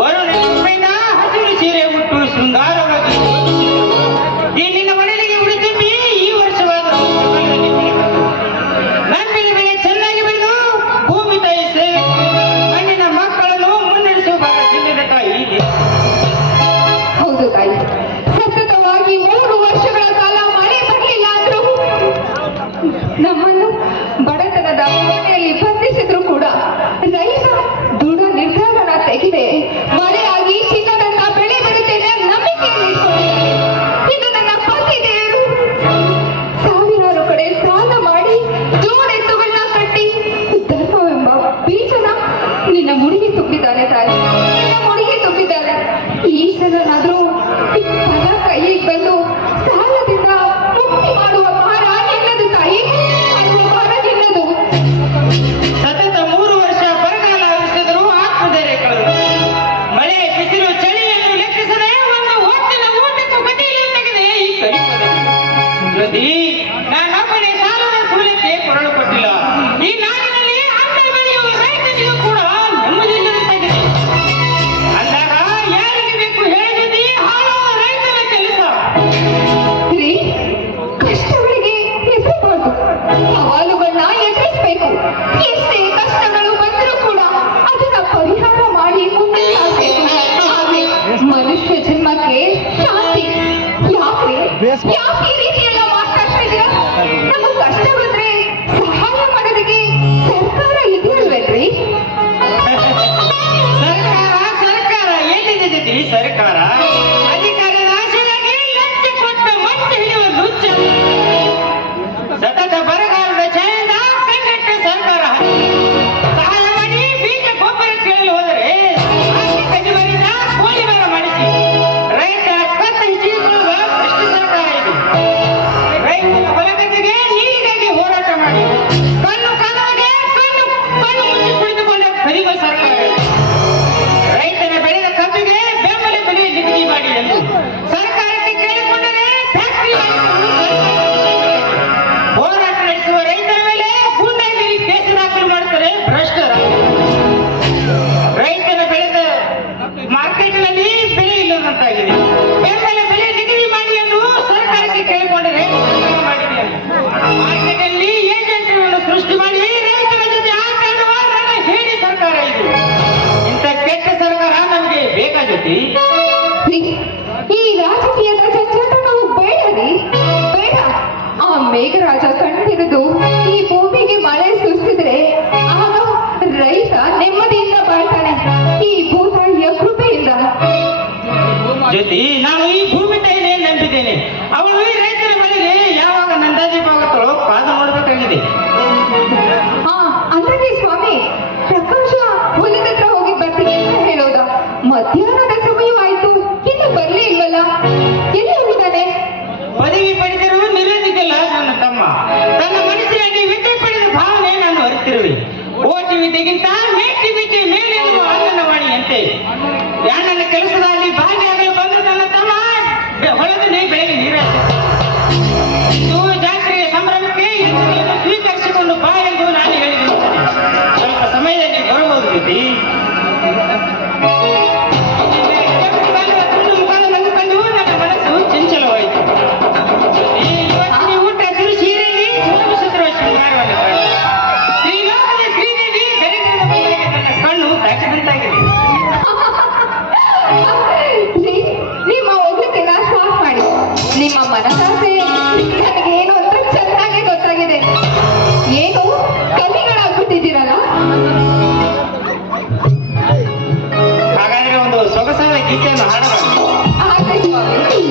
ವರುಣ ಕೃಪೆಯಿಂದ ಹಸಿರು ಸೀರೆ ಉಟ್ಟು ಶೃಂಗಾರವಾಗಿ ಈ ನಿನ್ನ ಮನೆಗೆ ಉಳಿದುಂಬಿ ಈ ವರ್ಷವಾದರೂ ನಂಬಿದ ಬೆಳೆ ಚೆನ್ನಾಗಿ ಬೆಳೆದು ಭೂಮಿ ತಾಯಿ ಸೇವೆ ಮಣ್ಣಿನ ಮಕ್ಕಳನ್ನು ಮುನ್ನಡೆಸುವ ಭಾಗ ಜಿಲ್ಲೆಯ ತಾಯಿ. ಹೌದು ತಾಯಿ, ಸತತವಾಗಿ 3 ವರ್ಷಗಳ ಕಾಲ ಮಳೆ ಬರಲಿಲ್ಲ ಅಂದ್ರೂ ನಮ್ಮನ್ನು ಬಡತನದ ಕೋಣೆಯಲ್ಲಿ ಬಂಧಿಸಿದ್ರು ಕೂಡ ರೈತ ದೃಢ ನಿರ್ಧಾರನ ತೆಗೆದೆ ಮಳೆಯಾಗಿ ಚಿನ್ನದಂತ ಬೆಳೆ ಬರುತ್ತೇನೆ ನಂಬಿಕೆಯಲ್ಲಿ ಇಟ್ಕೊಂಡಿದ್ದಾರೆ. ಇದು ನನ್ನ ಪತಿ ದೇವರು ಸಾವಿರಾರು ಕಡೆ ಸಾಲ ಮಾಡಿ ಜೋಡೆತ್ತುಗಳನ್ನ ಕಟ್ಟಿ ಧರ್ಮವೆಂಬ ಬೀಜನ ನಿನ್ನ ಮುಡಿಗೆ ತುಂಬಿದ್ದಾನೆ ತಾಯಿ, ನಿನ್ನ ಮುಡಿಗೆ ತುಂಬಿದ್ದಾನೆ. ಈ ಸಲನಾದ್ರೂ ಹಣ ಕೈಗೆ ಬಂದು ಸಾಲದಿಂದ ಮುಕ್ತಿ ಮಾಡುವ ಭಾರ ನಿನ್ನದು ತಾಯಿ, ಮಾಡುವ ಭಾರ ನಿನ್ನದು. ಸತತ 3 ವರ್ಷ ಬರಗಾಲ ಆವರಿಸಿದರೂ ಆತ್ಮಧೈರ್ಯ ಕಳೆದು ಮಳೆ ಬಿಸಿಲು ಚಳಿಯನ್ನು ಲೆಕ್ಕಿಸದೆ ಒಂದು ಹೊತ್ತಿನ ಊಟಕ್ಕೂ ಗತಿಯಲ್ಲಿ ತೆಗೆದೆ ಈ ಕಲಿಪದೆ ನಾನೊಬ್ಬನೇ ಸಾಲದ ಸೂಲಕ್ಕೆ ಕೊರಳು ಕೊಟ್ಟಿಲ್ಲ. ಈ ನಾಡಿನಲ್ಲಿ ಅನ್ನ ಬೆಳೆಯುವ ರೈತನಿಗೂ ಕೂಡ ನೆಮ್ಮದಿಲ್ಲದಂತಾಗಿದೆ. ಅಂದಾಗ ಯಾರಿಗೆ ಬೇಕು ಹೇಳಿದಿ ಹಾಳುವ ರೈತನ ಕೆಲಸ. ರೀ, ಕಷ್ಟಗಳಿಗೆ ಹೆದರಬಾರ್ದು, ಸವಾಲುಗಳನ್ನ ಎದುರಿಸಬೇಕು. ಎಷ್ಟೇ ಕಷ್ಟಗಳು ಬಂದರೂ ಕೂಡ ಅದನ್ನ ಪರಿಹಾರ ಮಾಡಿ ಮುಂದೆ ಸಾಗಬೇಕು. ಹಾಗೆ ಮನುಷ್ಯ ಜನ್ಮಕ್ಕೆ ಶಾಂತಿ. ಯಾಕೆ ಈ ರೀತಿ ಎಲ್ಲ ಮಾತಾಡ್ತಾ ಇದ್ದೀರಾ? ನಮ್ಮ ಕಷ್ಟ ಬಂದ್ರೆ ಸಹಾಯ ಮಾಡೋದಕ್ಕೆ ಸರ್ಕಾರ ಇದೆಯಲ್ವೇನ್ರಿ? ಸರ್ಕಾರ ಎಲ್ಲಿದೆ ಜೊತೆ ಸರ್ಕಾರ? ಅಧಿಕಾರದ ಆಶೆಯಾಗಿ ಲಂಚ ಕೊಟ್ಟ ಮಂಚ ಹಿಡಿಯುವ ಲುಚ್ಚ. ಸತತ ಬರಗಾಲದ ಛಾಯೆಯಿಂದ ಕೈಗೆಟ್ಟ ಸರ್ಕಾರ ಸಹಾಯ ಮಾಡಿ ಬೀಜ ಗೊಬ್ಬರ ಕೇಳಲು ಹೋದರೆ ಕಜಿವರಿಂದ ಕೋಳಿ ಮರ ಮಾಡಿಸಿ ರೈತ ಕತ್ತ ಹಿಡಿದುಕೊಳ್ಳುವ ಭ್ರಷ್ಟ ಸರ್ಕಾರ ಇದು. ರೈತರ ಹೊಲಗದ್ದೆಗೆ ನೀರಿಗಾಗಿ ಹೋರಾಟ ಮಾಡಿ ಕಣ್ಣು ಕಾಲುವಾಗ ಕಣ್ಣು ಮುಚ್ಚಿ ಕುಳಿತುಕೊಂಡ ಕದಿಮ ಸರ್ಕಾರ ಇದು. ರೈತನ ಬೆಳೆದ ಕಬ್ಬಿಗೆ ಬೆಂಬಲ ಬೆಲೆ ನಿಗದಿ ಮಾಡಿ ಎಂದು ಸರ್ಕಾರಕ್ಕೆ ಕೇಳಿಕೊಂಡರೆ ಫ್ಯಾಕ್ಟರಿ ಹೋರಾಟ ನಡೆಸುವ ರೈತರ ಮೇಲೆ ಗೂಂಡಾಗಿರಿ ಕೇಸು ದಾಖಲು ಮಾಡುತ್ತಾರೆ ಭ್ರಷ್ಟರ. ರೈತನ ಬೆಳೆದ ಮಾರ್ಕೆಟ್ನಲ್ಲಿ ಬೆಲೆ ಇಲ್ಲದಂತಾಗಿದೆ. ಬೆಂಬಲ ಬೆಲೆ ನಿಗದಿ ಮಾಡಿ ಎಂದು ಸರ್ಕಾರಕ್ಕೆ ಕೇಳಿಕೊಂಡರೆ ಮಾಡಿದೆ. ಮಾರ್ಕೆಟ್ನಲ್ಲಿ ಏಜೆಂಟ್ಗಳನ್ನು ಸೃಷ್ಟಿ ಮಾಡಿ ರೈತರ ಜೊತೆ ಆಟ ಆಡುವ ನನ್ನ ಹೇಳಿ ಸರ್ಕಾರ ಇದು. ಇಂಥ ಕೆಟ್ಟ ಸರ್ಕಾರ ನಮಗೆ ಬೇಕಾಗುತ್ತೆ. ಈ ರಾಜಕೀಯದ ಜಂಜಾಟ ನಾವು ಬೇಡ ರೀ, ಬೇಡ. ಆ ಮೇಘರಾಜ ಕಣ್ಣಿರಿದು ಈ ಭೂಮಿಗೆ ಮಳೆ ಸುರಿಸಿದ್ರೆ ಆಗ ರೈತ ನೆಮ್ಮದಿಯಿಂದ ಬಾಳ್ತಾನೆ ಈ ಭೂತಾಯಿಯ ಕೃಪೆಯಿಂದ. ಜೊತೆ ನಾನು ಈ ಭೂಮಿ ತಾಯಿನೇ ನಂಬಿದ್ದೇನೆ. ಅವಳು ಈ ರೈತರ ಬೆಳೆಗೆ ಯಾವಾಗ ನಂದಾದೀಪಾಗುತ್ತಳೋ ಪಾದ ಮಾಡಬೇಕಾಗಿದೆ. ಹಾ, ಅಂದ್ರೆ ಸ್ವಾಮಿ ಪ್ರಕಾಶ ಹೊಲದ ಹತ್ರ ಹೋಗಿ ಬರ್ತೀನಿ ಅಂತ ಹೇಳೋದ. ಮಧ್ಯಾಹ್ನದ ಸಮಯವಾಯ್ತು, ಇನ್ನು ಬರ್ಲೇ ಇಲ್ವಲ್ಲ, ಎಲ್ಲಿ ಹೋಗಿದ್ದಾನೆ? ಪದವಿ ಪಡೆದರೂ ನಿಲ್ಲದಿದ್ದಲ್ಲ ನನ್ನ ತಮ್ಮ. ತನ್ನ ಮನಸ್ಸಿನಲ್ಲಿ ವಿದ್ಯೆ ಪಡೆದ ಭಾವನೆ ನಾನು ಅರಿತಿರುವೆ. ಓಟಿ ವಿದ್ಯೆಗಿಂತ ಮೇಟಿ ವಿದ್ಯೆ ಮೇಲೆ ಎನ್ನುವ ಅಂಗನವಾಡಿಯಂತೆ ನನ್ನ ಕೆಲಸದಲ್ಲಿ ಭಾಗಿಯಾಗಲು ಬಂದು ನನ್ನ ತಮ್ಮ ಹೊಲದಲ್ಲಿ ಬೆಳಗ್ಗೆ ನೀರು ಇದು ಜಾತ್ರೆಯ ಸಂಭ್ರಮಕ್ಕೆ ಇದನ್ನು ಸ್ವೀಕರಿಸಿಕೊಂಡು ಬಾ ಎಂದು ನಾನು ಹೇಳಿದ್ದೇನೆ. ಸ್ವಲ್ಪ ಸಮಯದಲ್ಲಿ ಬರಬಹುದು ರೀತಿ ತುಂಡು ಮುಖವನ್ನು ಕಂಡು ನನ್ನ ಮನಸ್ಸು ಚಂಚಲವಾಯಿತು. ಈ ಇವತ್ತಿನ ಊಟ ಸಿರು ಸೀರೆಯಲ್ಲಿ ಸುಲಭಿಸುತ್ತಿರುವ ಶೃಂಗಾರವನ್ನು ಕಂಡು ಶ್ರೀಲೋಕದ ಶ್ರೀದೇವಿ ದರಿದ್ರದ ಮಹಿಳೆಗೆ ನನ್ನ ಕಣ್ಣು ತಾಕಿದಂತಾಗಿದೆ. ರೀ, ನಿಮ್ಮ ಹೋಗ್ಲಿಕ್ಕೆಲ್ಲ ಸಾಫ್ ಮಾಡಿ. ನಿಮ್ಮ ಮನಸಾಸೆ ನನಗೆ ಏನು ಅಂತ ಚೆನ್ನಾಗಿ ಗೊತ್ತಾಗಿದೆ. ಏನು ಕಲಿಗಳಾಗ್ಬಿಟ್ಟಿದ್ದೀರಲ್ಲ? ಹಾಗಾದ್ರೆ ಒಂದು ಸೊಗಸಾದ ಗೀತೆಯನ್ನು ಹಾಡೋಣ. ಹಾಗೆ ಸ್ವಾಮಿ.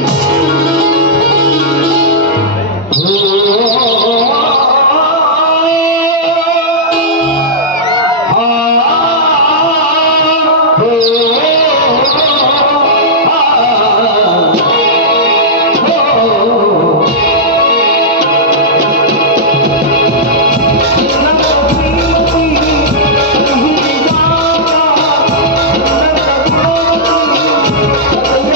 Oh,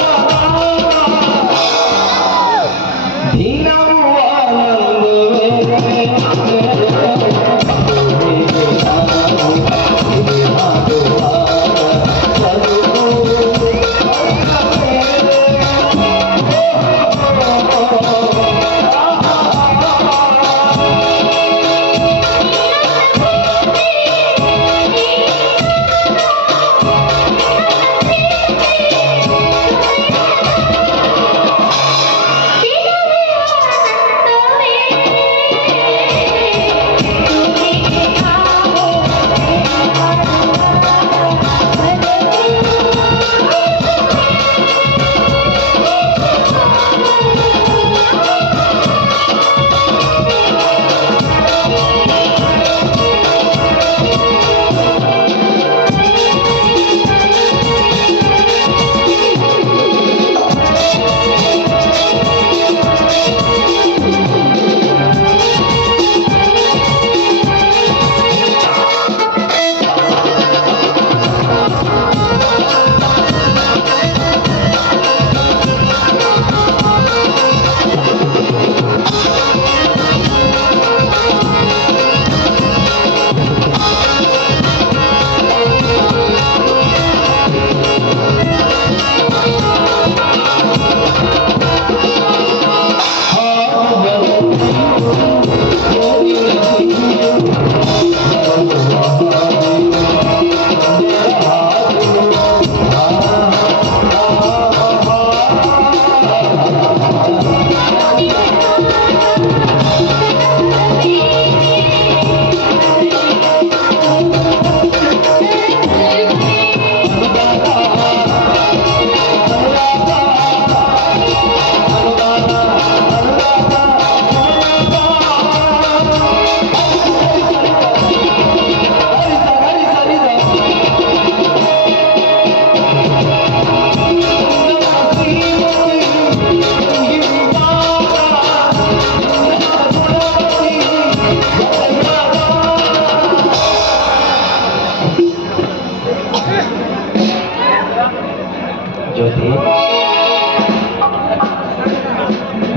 ಜ್ಯೋತಿ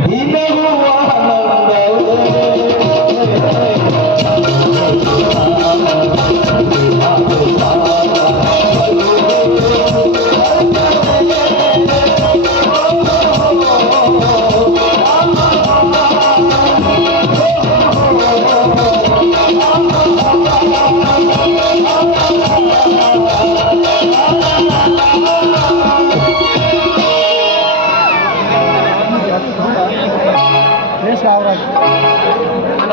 ದಿನವೂ Yes, Laura.